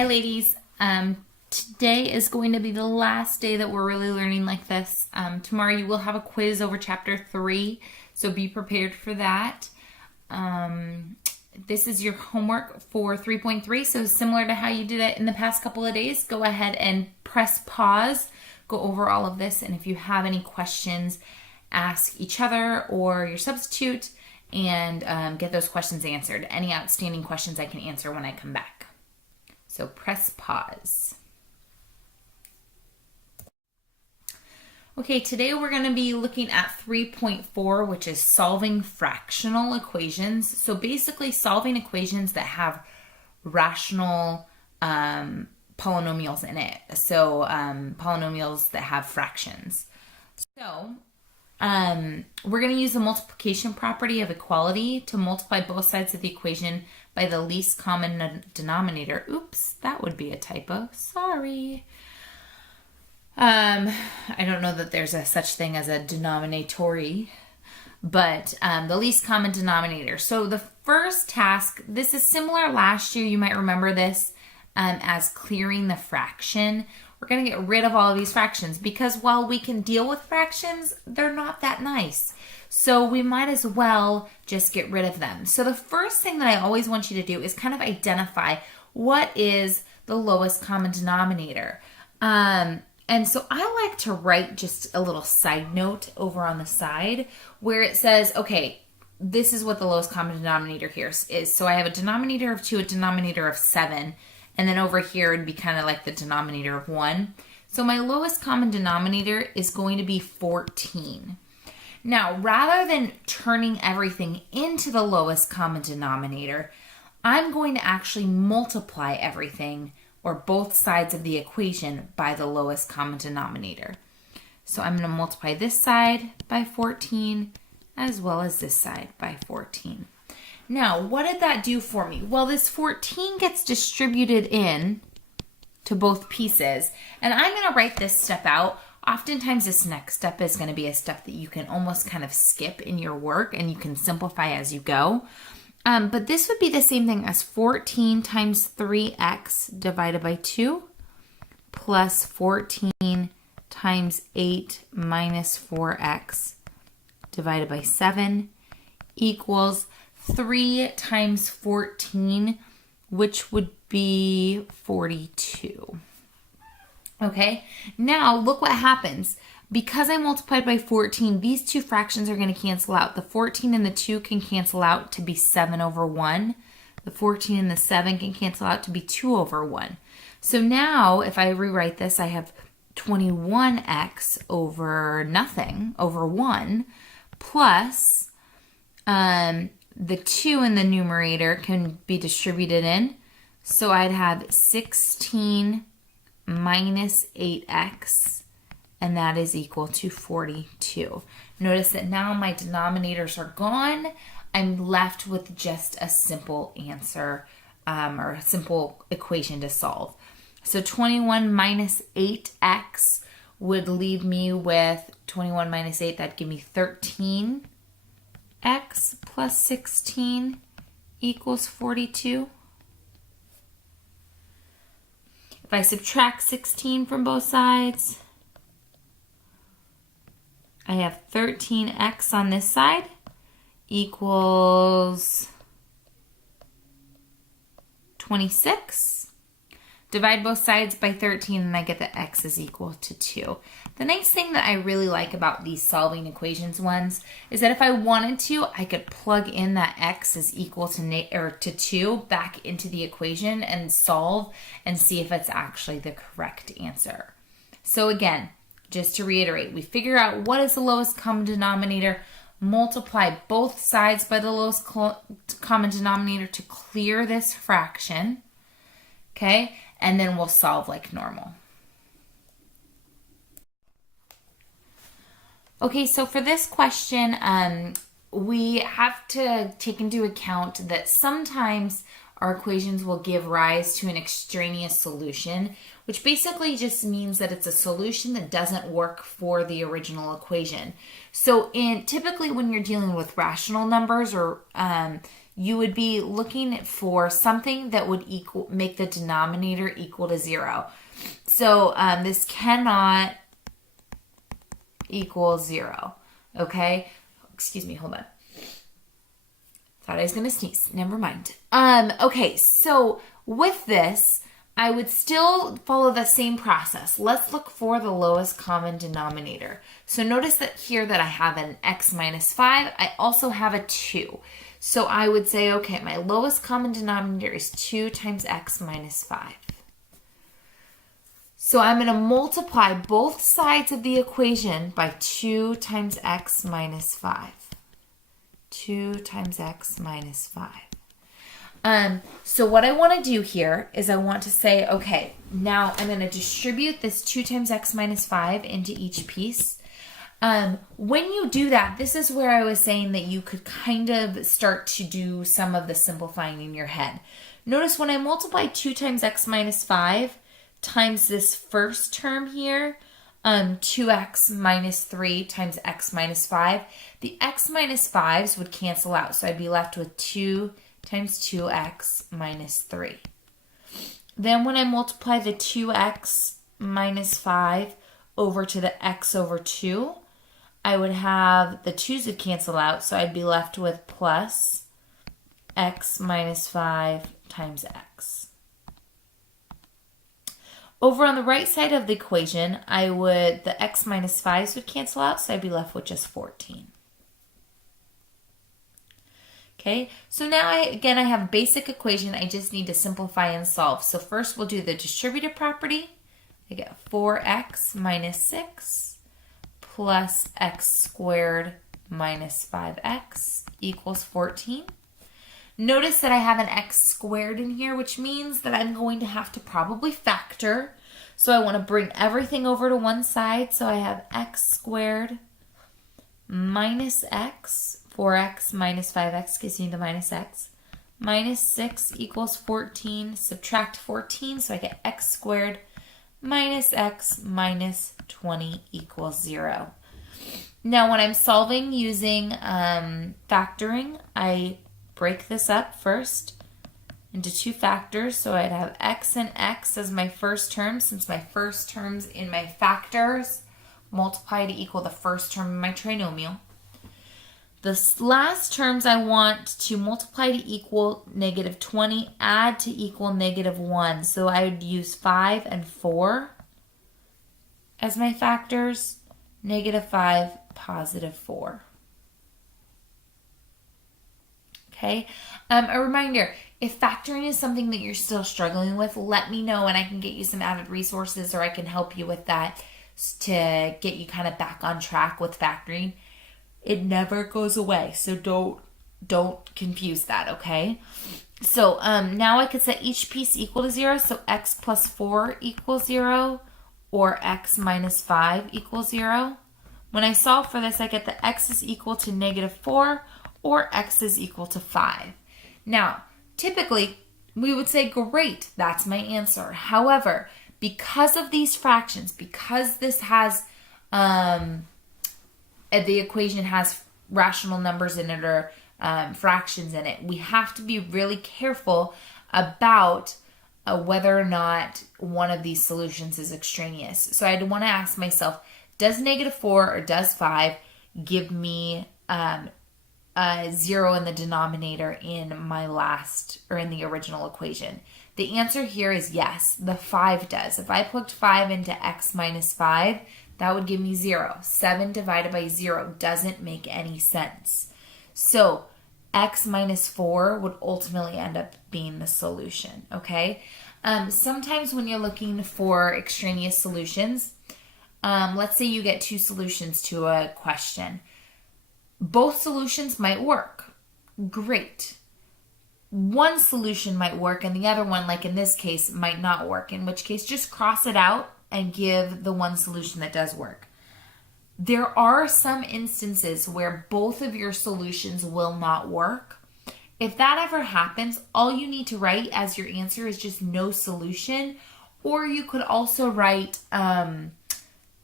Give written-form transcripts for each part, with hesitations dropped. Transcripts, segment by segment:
Hi ladies, today is going to be the last day that we're really learning like this. Tomorrow you will have a quiz over chapter 3, so be prepared for that. This is your homework for 3.3, so similar to how you did it in the past couple of days, go ahead and press pause, go over all of this, and if you have any questions, ask each other or your substitute and get those questions answered. Any outstanding questions I can answer when I come back. So press pause. Okay, today we're going to be looking at 3.4, which is solving fractional equations. So basically solving equations that have rational polynomials in it. So polynomials that have fractions. So we're going to use the multiplication property of equality to multiply both sides of the equation by the least common denominator. Oops, that would be a typo. Sorry. I don't know that there's a such thing as a denominatory, but the least common denominator. So the first task, this is similar last year. You might remember this as clearing the fraction. We're going to get rid of all of these fractions because while we can deal with fractions, they're not that nice. So we might as well just get rid of them. So the first thing that I always want you to do is kind of identify what is the lowest common denominator. And so I like to write just a little side note over on the side where it says, okay, this is what the lowest common denominator here is. So I have a denominator of 2, a denominator of 7, and then over here it'd be kind of like the denominator of 1. So my lowest common denominator is going to be 14. Now, rather than turning everything into the lowest common denominator, I'm going to actually multiply everything or both sides of the equation by the lowest common denominator. So I'm going to multiply this side by 14 as well as this side by 14. Now, what did that do for me? Well, this 14 gets distributed in to both pieces, and I'm going to write this step out. Oftentimes this next step is going to be a step that you can almost kind of skip in your work and you can simplify as you go. But this would be the same thing as 14 times 3x divided by 2 plus 14 times 8 minus 4x divided by 7 equals 3 times 14, which would be 42. Okay, now look what happens. Because I multiplied by 14, these two fractions are going to cancel out. The 14 and the 2 can cancel out to be 7 over 1. The 14 and the 7 can cancel out to be 2 over 1. So now, if I rewrite this, I have 21x over nothing, over 1, plus the 2 in the numerator can be distributed in. So I'd have 16 minus 8x, and that is equal to 42. Notice that now my denominators are gone. I'm left with just a simple answer or a simple equation to solve. So 21 minus 8x would leave me with 21 minus 8. That'd give me 13x plus 16 equals 42. If I subtract 16 from both sides, I have 13x on this side equals 26. Divide both sides by 13 and I get that x is equal to 2. The nice thing that I really like about these solving equations ones is that if I wanted to, I could plug in that x is equal to 2 back into the equation and solve and see if it's actually the correct answer. So again, just to reiterate, we figure out what is the lowest common denominator, multiply both sides by the lowest common denominator to clear this fraction, okay? And then we'll solve like normal. Okay, so for this question, we have to take into account that sometimes our equations will give rise to an extraneous solution, which basically just means that it's a solution that doesn't work for the original equation. So typically when you're dealing with rational numbers or you would be looking for something that would make the denominator equal to 0. So this cannot equal 0. Okay? Excuse me, hold on. Thought I was going to sneeze. Never mind. Okay, so with this, I would still follow the same process. Let's look for the lowest common denominator. So notice that here that I have an x minus 5. I also have a 2. So I would say, okay, my lowest common denominator is 2 times x minus 5. So I'm going to multiply both sides of the equation by 2 times x minus 5. 2 times x minus 5. So what I want to do here is I want to say, okay, now I'm going to distribute this 2 times x minus 5 into each piece. When you do that, this is where I was saying that you could kind of start to do some of the simplifying in your head. Notice when I multiply 2 times x minus 5 times this first term here, 2x minus 3 times x minus 5, the x minus 5s would cancel out. So I'd be left with 2 times 2x minus 3. Then when I multiply the 2x minus 5 over to the x over 2, I would have the 2's would cancel out, so I'd be left with plus x minus 5 times x. Over on the right side of the equation, the x minus 5's would cancel out, so I'd be left with just 14. Okay, so now I have a basic equation. I just need to simplify and solve. So first we'll do the distributive property. I get 4x minus 6 plus x squared minus 5x equals 14. Notice that I have an x squared in here, which means that I'm going to have to probably factor. So I want to bring everything over to one side. So I have x squared minus x. 4x minus 5x gives me the minus x. Minus 6 equals 14. Subtract 14, so I get x squared minus x minus 20 equals 0. Now when I'm solving using factoring, I break this up first into two factors. So I'd have x and x as my first term, since my first terms in my factors multiply to equal the first term in my trinomial. The last terms I want to multiply to equal negative 20, add to equal negative 1. So I would use 5 and 4 as my factors. Negative 5, positive 4. Okay, a reminder, if factoring is something that you're still struggling with, let me know and I can get you some added resources, or I can help you with that to get you kind of back on track with factoring. It never goes away, so don't confuse that, okay? So now I could set each piece equal to 0, so x plus 4 equals 0, or x minus 5 equals 0. When I solve for this, I get that x is equal to negative 4, or x is equal to 5. Now, typically, we would say, great, that's my answer. However, because of these fractions, because this has... the equation has rational numbers in it, or fractions in it, we have to be really careful about whether or not one of these solutions is extraneous. So I'd want to ask myself, does negative 4 or does 5 give me a 0 in the denominator in my last, or in the original equation? The answer here is yes, the 5 does. If I plugged 5 into x minus 5, that would give me 0. 7 divided by 0 doesn't make any sense. So x minus 4 would ultimately end up being the solution, okay? Sometimes when you're looking for extraneous solutions, let's say you get two solutions to a question. Both solutions might work. Great. One solution might work and the other one, like in this case, might not work, in which case just cross it out and give the one solution that does work. There are some instances where both of your solutions will not work. If that ever happens, all you need to write as your answer is just no solution, or you could also write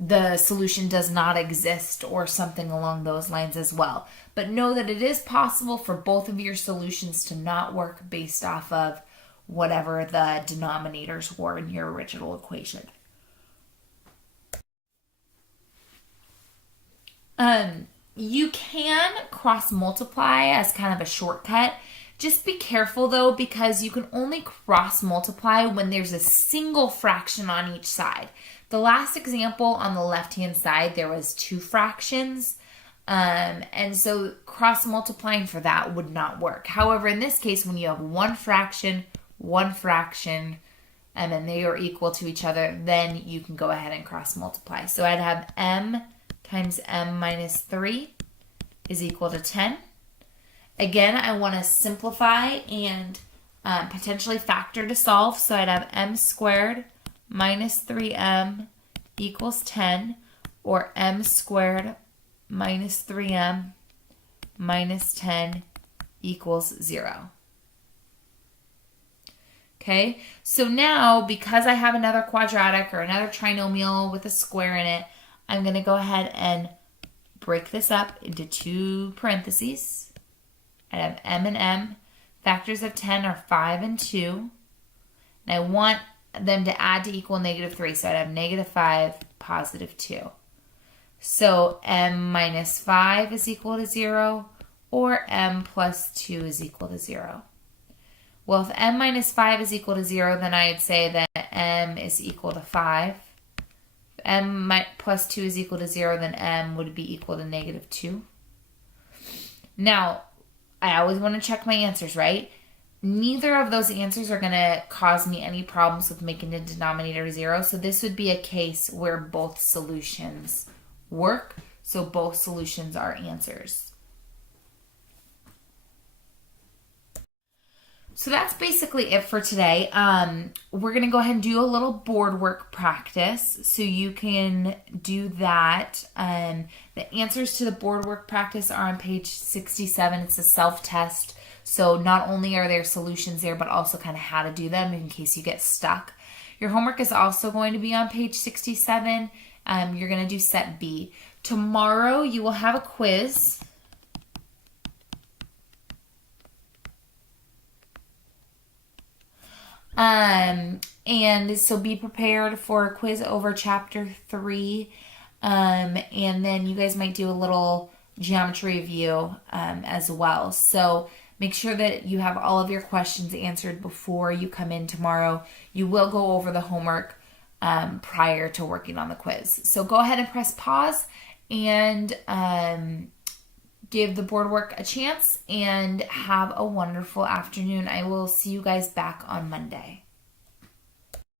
the solution does not exist or something along those lines as well. but know that it is possible for both of your solutions to not work based off of whatever the denominators were in your original equation. You can cross multiply as kind of a shortcut. Just be careful though, because you can only cross multiply when there's a single fraction on each side. The last example on the left-hand side, there was 2 fractions. And so cross multiplying for that would not work. However, in this case, when you have one fraction, and then they are equal to each other, then you can go ahead and cross multiply. So I'd have m times m minus 3 is equal to 10. Again, I want to simplify and potentially factor to solve. So I'd have m squared minus 3m equals 10, or m squared minus 3m minus 10 equals 0. Okay, so now because I have another quadratic or another trinomial with a square in it, I'm going to go ahead and break this up into 2 parentheses. I have m and m. Factors of 10 are 5 and 2. And I want them to add to equal -3. So I'd have -5, +2. So m minus 5 is equal to 0, or m plus 2 is equal to 0. Well, if m minus 5 is equal to 0, then I'd say that m is equal to 5. If m plus 2 is equal to 0, then m would be equal to -2. Now, I always want to check my answers, right? Neither of those answers are going to cause me any problems with making the denominator 0. So this would be a case where both solutions work. So both solutions are answers. So that's basically it for today. We're going to go ahead and do a little board work practice. So you can do that. The answers to the board work practice are on page 67. It's a self-test. So not only are there solutions there, but also kind of how to do them in case you get stuck. Your homework is also going to be on page 67. You're going to do set B. Tomorrow you will have a quiz. And so be prepared for a quiz over chapter 3. And then you guys might do a little geometry review as well. So make sure that you have all of your questions answered before you come in tomorrow. You will go over the homework prior to working on the quiz. So go ahead and press pause and give the board work a chance, and have a wonderful afternoon. I will see you guys back on Monday.